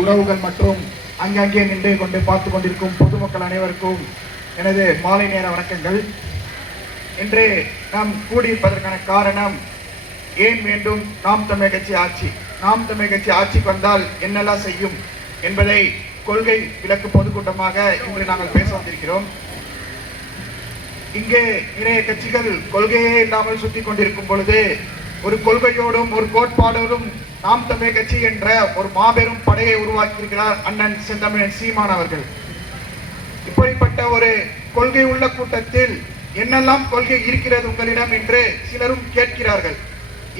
உறவுகள் மற்றும் அங்கங்கே நின்று கொண்டு பார்த்து கொண்டிருக்கும் பொதுமக்கள் அனைவருக்கும் எனது மாலை நேர வணக்கங்கள். இன்று நாம் கூடியிருப்பதற்கான காரணம், ஏன் வேண்டும் நாம் தமிழர் கட்சி ஆட்சி, நாம் தமிழர் கட்சி ஆட்சிக்கு வந்தால் என்னெல்லாம் செய்யும் என்பதை கொள்கை விளக்கு பொதுக்கூட்டமாக இன்று நாங்கள் பேச வந்திருக்கிறோம். இங்கே நிறைய கட்சிகள் கொள்கையே இல்லாமல் சுத்தி கொண்டிருக்கும் பொழுது, ஒரு கொள்கையோடும் ஒரு கோட்பாடோடும் நாம் தமிழர் கட்சி என்ற ஒரு மாபெரும் படையை உருவாக்கியிருக்கிறார் அண்ணன் செந்தமிழன் சீமான் அவர்கள். இப்படிப்பட்ட ஒரு கொள்கை உள்ள கூட்டத்தில் என்னெல்லாம் கொள்கை இருக்கிறது உங்களிடம் என்று சிலரும் கேட்கிறார்கள்.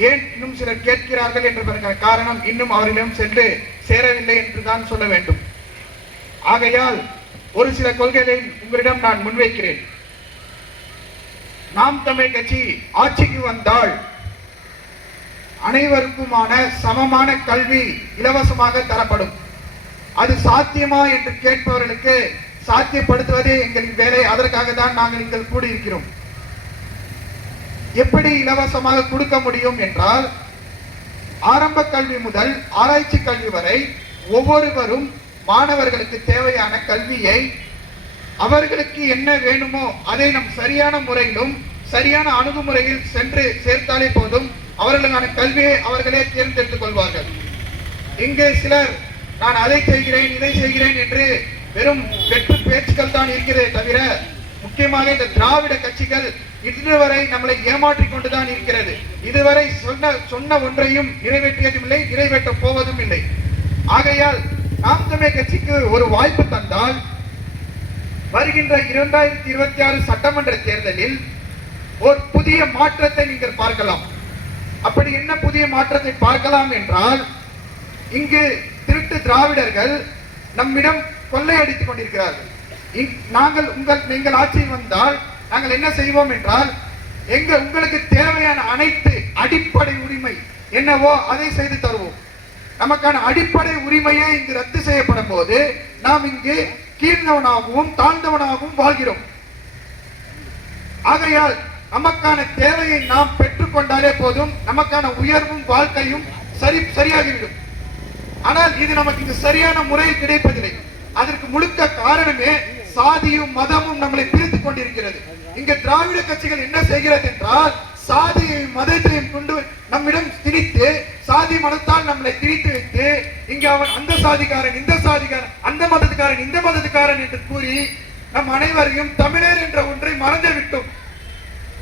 ஏன் இன்னும் சிலர் கேட்கிறார்கள் என்பதற்கான காரணம், இன்னும் அவர்களிடம் சென்று சேரவில்லை என்றுதான் சொல்ல வேண்டும். ஆகையால் ஒரு சில கொள்கைகளை உங்களிடம் நான் முன்வைக்கிறேன். நாம் தமிழர் கட்சி ஆட்சிக்கு வந்தால் அனைவருக்குமான சமமான கல்வி இலவசமாக தரப்படும். அது சாத்தியமா என்று கேட்பவர்களுக்கு சாத்தியப்படுத்துவதே எங்களின் வேலை. அதற்காக தான் நாங்கள் இங்கே கூடியிருக்கிறோம். எப்படி இலவசமாக கொடுக்க முடியும் என்றால், ஆரம்ப கல்வி முதல் ஆராய்ச்சி கல்வி வரை ஒவ்வொருவரும் மாணவர்களுக்கு தேவையான கல்வியை அவர்களுக்கு என்ன வேணுமோ அதை நம் சரியான முறையிலும் சரியான அணுகுமுறையில் சென்று சேர்த்தாலே போதும், அவர்களுக்கான கல்வியை அவர்களே தேர்ந்தெடுத்துக் கொள்வார்கள். இங்கே சிலர் நான் அதை செய்கிறேன் இதை செய்கிறேன் என்று வெறும் வெற்று பேச்சுக்கள் தான் இருக்கிறதே தவிர, முக்கியமாக இந்த திராவிட கட்சிகள் இதுவரை நம்மளை ஏமாற்றிக் கொண்டுதான் இருக்கிறது. இதுவரை சொன்ன ஒன்றையும் நிறைவேற்றியதும் இல்லை, நிறைவேற்ற போவதும் இல்லை. ஆகையால் நாம் தமிழர் கட்சிக்கு ஒரு வாய்ப்பு தந்தால், வருகின்ற 2026 சட்டமன்ற தேர்தலில் ஒரு புதிய மாற்றத்தை நீங்கள் பார்க்கலாம். அப்படி என்ன புதிய மாற்றத்தை பார்க்கலாம் என்றால், இங்கு திருட்டு திராவிடர்கள் நம்மிடம் கொள்ளையடித்துக் கொண்டிருக்கிறார்கள். நீங்கள் ஆட்சியில் வந்தால் நாங்கள் என்ன செய்வோம் என்றால், உங்களுக்கு தேவையான அனைத்து அடிப்படை உரிமை என்னவோ அதை செய்து தருவோம். நமக்கான அடிப்படை உரிமையே இங்கு ரத்து செய்யப்படும் போது நாம் இங்கு கீழ்ந்தவனாகவும் தாழ்ந்தவனாகவும் வாழ்கிறோம். ஆகையால் நமக்கான தேவையை நாம் பெற்றுக்கொண்டாலே போதும், நமக்கான உயர்வும் வாழ்க்கையும் சரியாகிவிடும். ஆனால் இது நமக்கு இங்கு சரியான முறையில் கிடைப்பதில்லை. அதற்கு முழுக்க காரணமே சாதியும் மதமும் நம்மளை பிரித்துக் கொண்டிருக்கிறது. இங்க திராவிட கட்சிகள் என்ன செய்கிறது என்றால், சாதியையும் மதத்தையும் கொண்டு நம்மிடம் திணித்து, சாதி மதத்தால் நம்மளை திணித்து வைத்து, இங்க அவன் அந்த சாதிக்காரன் இந்த சாதிக்காரன், அந்த மதத்துக்காரன் இந்த மதத்துக்காரன் என்று கூறி நம் அனைவரையும் தமிழர் என்ற ஒன்றை மறந்து விட்டோம்.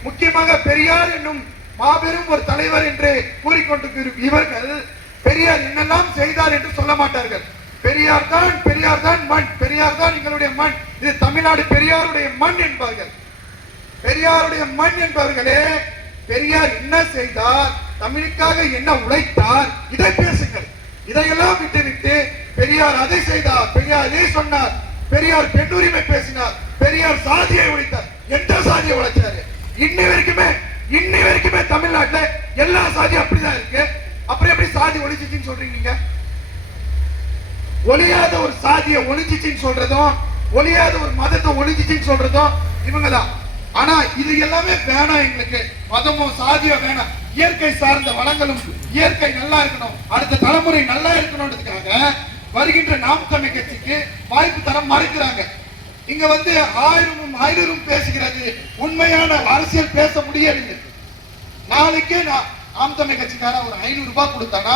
முக்கியமாக பெரியார் என்னும் மாபெரும் ஒரு தலைவர் என்று கூறிக்கொண்டிருக்கும் இவர்கள் பெரியார் என்னெல்லாம் செய்தார் என்று சொல்ல மாட்டார்கள். பெரியார் தான் மண், பெரியார் தான் எங்களுடைய மண், இது தமிழ்நாடு பெரியாருடைய மண் என்பார்கள். பெரியாருடைய மண் என்பவர்களே, பெரியார் என்ன செய்தார், தமிழுக்காக என்ன உழைத்தார், இதை பேசுங்கள். இதையெல்லாம் விட்டுவிட்டு பெரியார் அதை செய்தார், பெரியார் இதை சொன்னார், பெரியார் பெண்ணுரிமை பேசினார், பெரியார் சாதியை உழைத்தார். எந்த சாதியை உழைச்சாரு? இன்னி வரைக்குமே தமிழ்நாட்டுல எல்லா சாதியும் அப்படிதான் இருக்கு. அப்புறம் எப்படி சாதி ஒழிச்சிச்சுன்னு சொல்றீங்க? ஒழியாத ஒரு சாதியை ஒழிச்சிச்சுன்னு சொல்றதும், ஒழியாத ஒரு மதத்தை ஒழிச்சிச்சுன்னு சொல்றதும் இவங்கதான். ஆனா இது எல்லாமே வேணாம், எங்களுக்கு மதமோ சாதியோ வேணாம். இயற்கை சார்ந்த வளங்களும், இயற்கை நல்லா இருக்கணும், அடுத்த தலைமுறை நல்லா இருக்கணும்ன்றதுக்காக வருகின்ற நாம் தமிழர் கட்சிக்கு வாய்ப்பு தர மறுக்கிறாங்க. இங்க 1000 பேசுகிறது, உண்மையான அரசியல் பேச முடியவில்லை. நாளைக்கே நாம் தமிழர் கட்சிக்கார ஒரு 500 ரூபாய் கொடுத்தானா,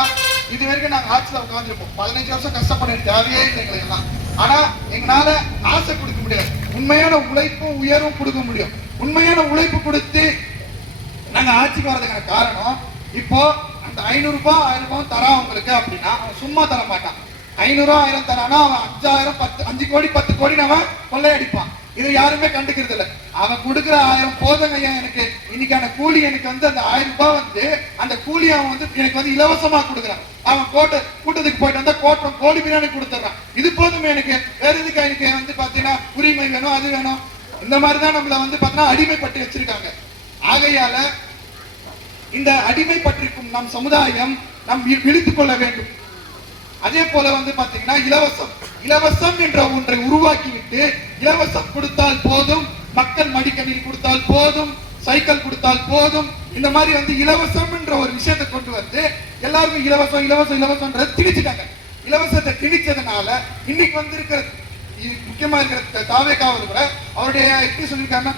இது வரைக்கும் நாங்க ஆட்சியில் உட்காந்துருப்போம். 15 வருஷம் கஷ்டப்பட தேவையே இல்லை எங்களுக்கு எல்லாம். ஆனா எங்களால ஆசை கொடுக்க முடியாது, உண்மையான உழைப்பும் உயர்வும் கொடுக்க முடியும். உண்மையான உழைப்பு கொடுத்து நாங்க ஆட்சிக்கு வர்றதுக்கான காரணம், இப்போ அந்த 500 ரூபாய் 1000 ரூபாய் தரா உங்களுக்கு அப்படின்னா அவன் சும்மா தர மாட்டான். 500 1000 தரானா அவன் 5000 5 கோடி 10 கோடி அவன் கொள்ளையடிப்பான். இது யாருமே கண்டுக்கிறது இல்லை. அவன் கொடுக்குற 1000 போதுங்க, எனக்கு இன்னைக்கான கூலி எனக்கு அந்த 1000 ரூபாய் அந்த கூலி அவன் எனக்கு இலவசமா கொடுக்குறான். அவன் கூட்டத்துக்கு போயிட்டு வந்தா கோழி பிரியாணி கொடுத்துறான். இது போதுமே எனக்கு, வேற எதுக்கு எனக்கு பாத்தீங்கன்னா உரிமை வேணும், அது வேணும். இந்த மாதிரிதான் நம்மள பாத்தீங்கன்னா அடிமைப்பட்டு வச்சிருக்காங்க. ஆகையால இந்த அடிமைப்பட்டிருக்கும் நம் சமுதாயம் நாம் விழித்துக் கொள்ள வேண்டும். அதே போல பாத்தீங்கன்னா இலவசம் என்ற ஒன்றை உருவாக்கிவிட்டு, இலவசம் கொடுத்தால் போதும், மக்கள் மடிக்கணினி கொடுத்தால் போதும், சைக்கிள் கொடுத்தால் போதும், இந்த மாதிரி இலவசம் என்ற ஒரு விஷயத்தை கொண்டு எல்லாருக்கும் இலவசம் திணிச்சுட்டாங்க. இலவசத்தை திணிச்சதுனால இன்னைக்கு வந்திருக்கிற முக்கியமா இருக்கிற தாவேக்காவது கூட அவருடைய எப்படி சொல்லியிருக்காருன்னா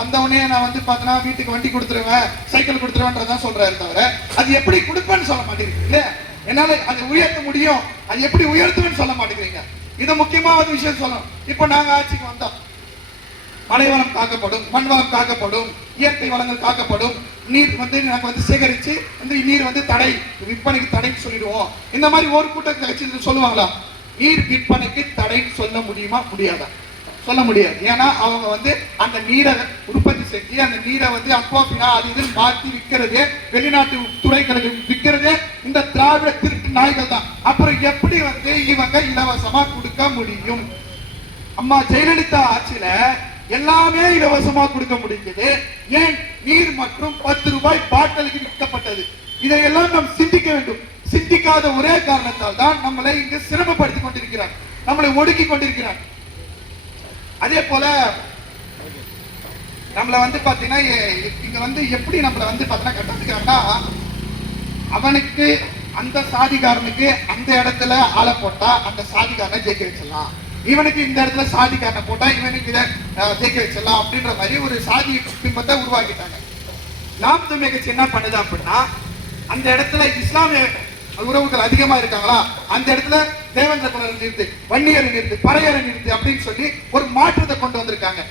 வந்தவனே நான் வந்து பார்த்தனா வீட்டுக்கு வண்டி கொடுத்துருவேன், சைக்கிள் கொடுத்துருவேன்றதான் சொல்றாரு தவிர அது எப்படி கொடுப்பேன்னு சொல்ல மாட்டேங்குது இல்ல. என்னால அதை உயர்த்த முடியும், அது எப்படி உயர்த்துவேன்னு சொல்ல மாட்டேங்கிறீங்க. இதை முக்கியமா வந்து விஷயம் சொல்லணும். இப்போ நாங்க ஆட்சிக்கு வந்தோம், மழை வளம் காக்கப்படும், மண் வளம் காக்கப்படும், இயற்கை வளங்கள் காக்கப்படும், நீர் வந்து நாங்க வந்து சேகரிச்சு வந்து நீர் வந்து தடை, விற்பனைக்கு தடைன்னு சொல்லிடுவோம். இந்த மாதிரி ஒரு கூட்டத்தை வச்சு சொல்லுவாங்களா? நீர் விற்பனைக்கு தடைன்னு சொல்ல முடியுமா? முடியாதா? சொல்ல முடியாது. ஏன்னா அவங்க வந்து அந்த நீரை உற்பத்தி செஞ்சு அந்த நீரை வந்து அக்வாபினா அது இது மாற்றி விற்கிறதே, வெளிநாட்டு துறைகளுக்கு விற்கிறதே இந்த திராவிட திருட்டு நாய்கள் தான். அப்புறம் எப்படி வந்து இவங்க இலவசமா கொடுக்க முடியும்? அம்மா ஜெயலலிதா ஆட்சியில எல்லாமே இலவசமா கொடுக்க முடிஞ்சது. ஏன்? நீர் மற்றும் 10 ரூபாய் பாட்டலுக்கு விற்கப்பட்டது. இதையெல்லாம் நாம் சிந்திக்க வேண்டும். சிந்திக்காத ஒரே காரணத்தால் தான் நம்மளை இங்கு சிரமப்படுத்திக் கொண்டிருக்கிறார், நம்மளை ஒடுக்கி கொண்டிருக்கிறார். அதே போல நம்மள வந்து பாத்தீங்கன்னா இங்க வந்து எப்படி நம்மள வந்து பாத்தீங்கன்னா கட்டத்துக்காரனா அவனுக்கு அந்த சாதிகாரனுக்கு அந்த இடத்துல ஆளை போட்டா அந்த சாதிகாரனை ஜெயிக்க வச்சிடலாம், இவனுக்கு இந்த இடத்துல சாதிக்காரனை போட்டா இவனுக்கு இதை ஜெயிக்க வச்சிடலாம் அப்படின்ற மாதிரி ஒரு சாதி பிம்பத்தை உருவாக்கிட்டாங்க. நாம் தமிழ் கட்சி என்ன பண்ணுது அப்படின்னா, அந்த இடத்துல இஸ்லாமிய உறவுகள் அதிகமா இருக்காங்களா, அந்த இடத்துல தேவேந்திர குலரை நிறுத்து, வன்னியரை நிறுத்து, பறையரை நிறுத்து அப்படின்னு சொல்லி ஒரு மாற்றத்தை கொண்டு வந்திருக்காங்க.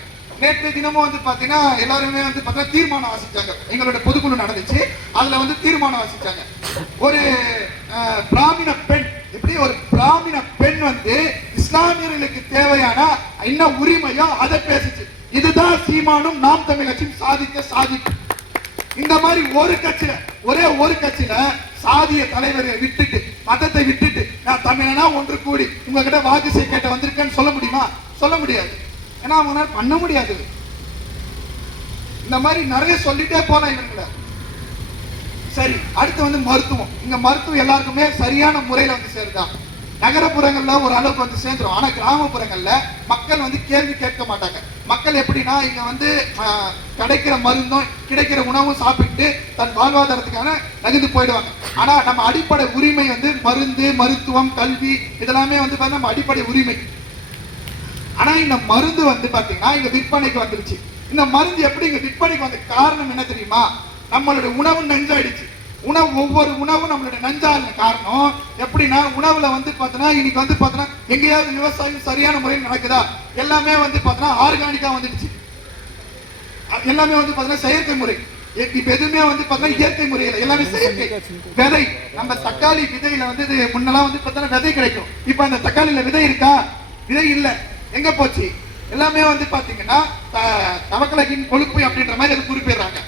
நேற்று தினமும் வந்து பாத்தீங்கன்னா எல்லாருமே வந்து பாத்தீங்கன்னா தீர்மானம் வாசிச்சாங்க. எங்களோட பொதுக்குழு நடந்துச்சு, அதுல வந்து தீர்மானம் வாசிச்சாங்க. ஒரு பிராமண பெண், எப்படி ஒரு பிராமண பெண் வந்து இஸ்லாமியர்களுக்கு தேவையான என்ன உரிமையோ அதை பேசிச்சு. இதுதான் சீமானும் நாம் தமிழ் கட்சியும் சாதிக்க சாதிக்கும். இந்த மாதிரி ஒரு கட்சியில, ஒரே ஒரு கட்சியில சாதிய தலைவரை விட்டுட்டு மதத்தை விட்டுட்டு நான் தமிழனா ஒன்று கூடி உங்ககிட்ட வாக்கு செய்ய கேட்ட வந்திருக்கேன்னு சொல்ல முடியுமா? சொல்ல முடியாது. ஏன்னா அவங்களால பண்ண முடியாது. இந்த மாதிரி நிறைய சொல்லிட்டே போலாம் இவங்கள. சரி, அடுத்து வந்து மருத்துவம். இங்க மருத்துவம் எல்லாருக்குமே சரியான முறையில வந்து சேருதா? நகரப்புறங்கள்ல ஒரு அளவுக்கு வந்து சேர்ந்துரும். ஆனா கிராமப்புறங்கள்ல மக்கள் வந்து கேள்வி கேட்க மாட்டாங்க. மக்கள் எப்படின்னா இங்க வந்து கிடைக்கிற மருந்தும் கிடைக்கிற உணவும் சாப்பிட்டு தன் வாழ்வாதாரத்துக்கான நகர்ந்து போயிடுவாங்க. ஆனா நம்ம அடிப்படை உரிமை வந்து மருந்து, மருத்துவம், கல்வி இதெல்லாமே வந்து நம்ம அடிப்படை உரிமை. ஆனா இந்த மருந்து வந்து பாத்தீங்கன்னா இங்க விற்பனைக்கு வந்துருச்சு. இந்த மருந்து எப்படி இங்க விற்பனைக்கு வந்த காரணம் என்ன தெரியுமா? நம்மளுடைய உணவு நஞ்சாயிடுச்சு. உணவு, ஒவ்வொரு உணவும் நம்மளுடைய நஞ்சால காரணம் எப்படின்னா, உணவுல வந்து பாத்தீங்கன்னா இன்னைக்கு வந்து பாத்தீங்கன்னா எங்கேயாவது விவசாயம் சரியான முறையில் நடக்குதா? எல்லாமே வந்து பாத்தீங்கன்னா ஆர்கானிக்கா வந்துடுச்சு. எல்லாமே வந்து பாத்தீங்கன்னா செயற்கை முறை. இப்ப எதுவுமே வந்து பாத்தீங்கன்னா இயற்கை முறையில எல்லாமே செயற்கை. விதை, நம்ம தக்காளி விதையில வந்து முன்னெல்லாம் வந்து பாத்தீங்கன்னா விதை கிடைக்கும். இப்ப அந்த தக்காளியில விதை இருக்கா? விதை இல்ல. எங்க போச்சு? எல்லாமே வந்து பாத்தீங்கன்னா தவக்கலகின் கொழுப்பு அப்படின்ற மாதிரி அது குறிப்பிடுறாங்க.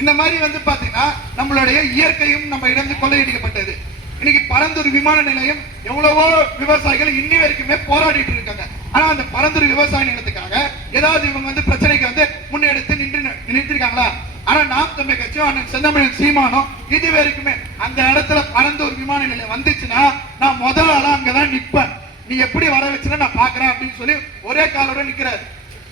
இந்த மாதிரி வந்து பாத்தீங்கன்னா நம்மளுடைய இயற்கையும் நம்ம இடந்து கொள்ளையடிக்கப்பட்டது. இன்னைக்கு பரந்தூர் விமான நிலையம் எவ்வளவோ விவசாயிகள் இன்னி வரைக்குமே போராடிட்டு இருக்காங்க. ஆனா அந்த பரந்தூர் விவசாய நிலத்துக்காக ஏதாவது இவங்க வந்து பிரச்சனைக்கு வந்து முன்னெடுத்து நின்றுருக்காங்களா? ஆனா நாம் தமிழ் கட்சியும் அண்ணன் செந்தமிழன் சீமானும் இது வரைக்குமே அந்த இடத்துல பரந்தூர் விமான நிலையம் வந்துச்சுன்னா நான் முதல் ஆளா அங்கதான் நிப்பேன், நீ எப்படி வர வச்சுன்னா நான் பாக்குறேன் அப்படின்னு சொல்லி ஒரே காலோட நிக்கிறாரு.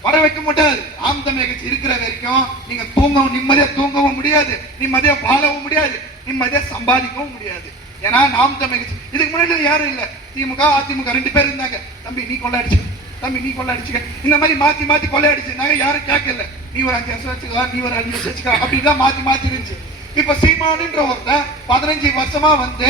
வர வைக்க முடியாது. நாம் தமிழ் கட்சி இருக்கிற வரைக்கும் நீங்க தூங்கவும், நிம்மதியா தூங்கவும் முடியாது, நிம்மதியா வாழவும் முடியாது, நிம்மதியா சம்பாதிக்கவும் முடியாது. ஏன்னா நாம் தமிழ் கட்சி இதுக்கு முன்னாடி யாரும் இல்ல, திமுக அதிமுக 2 பேர் இருந்தாங்க. தம்பி நீ கொள்ளையடிச்சு, தம்பி நீ கொள்ளையடிச்சுக்க, இந்த மாதிரி மாத்தி மாத்தி கொள்ளையடிச்சுனாங்க. யாரும் கேட்கல, நீ ஒரு 5 வருஷம் வச்சுக்கா, நீ ஒரு 5 வருஷம் வச்சுக்கா, அப்படிதான் மாத்தி மாத்தி இருந்துச்சு. இப்ப சீமானுன்ற ஒருத்தன் 15 வருஷமா வந்து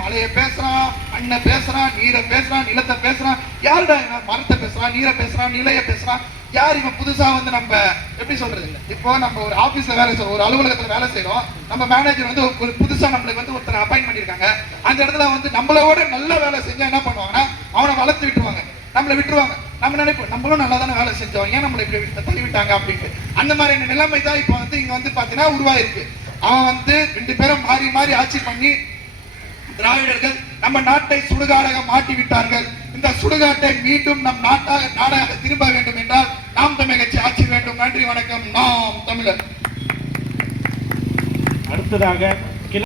மலையை பேசுறான், மண்ணை பேசுறான், நீரை பேசுறான், நிலத்தை பேசுறான். யாருடா மரத்தை பேசுறான், நீரை பேசுறான், நிலைய பேசுறான்? யார் இவன்? புதுசா வந்து நம்ம எப்படி சொல்றது, இப்போ நம்ம ஒரு ஆபீஸ்ல வேலை செய்யறோம், ஒரு அலுவலகத்துல வேலை செய்யறோம், நம்ம மேனேஜர் வந்து ஒரு புதுசா நம்மளுக்கு வந்து ஒருத்தர் அப்பாயின்ட் பண்ணிருக்காங்க. அந்த இடத்துல வந்து நம்மளோட நல்ல வேலை செஞ்சா என்ன பண்ணுவாங்கன்னா அவனை வளர்த்து விட்டுருவாங்க, நம்மளை விட்டுருவாங்க. நம்ம நினைப்போம் நம்மளும் நல்லா தானே வேலை செஞ்சோம், ஏன் நம்மளை இப்படி தள்ளிவிட்டாங்க அப்படின்ட்டு. அந்த மாதிரி நிலைமை தான் இப்ப வந்து இங்க வந்து பாத்தீங்கன்னா உருவாயிருக்கு. அவன் வந்து 2 பேரும் மாறி மாறி ஆட்சி பண்ணி திராவிடர்கள் நம்ம நாட்டை சுடுகாடாக மாட்டி விட்டார்கள். இந்த சுடுகாட்டை மீண்டும் நம் நாடாக திரும்ப வேண்டும் என்றால் நாம் தமிழ் கட்சி ஆட்சி வேண்டும். நன்றி, வணக்கம். நாம் தமிழர். அடுத்ததாக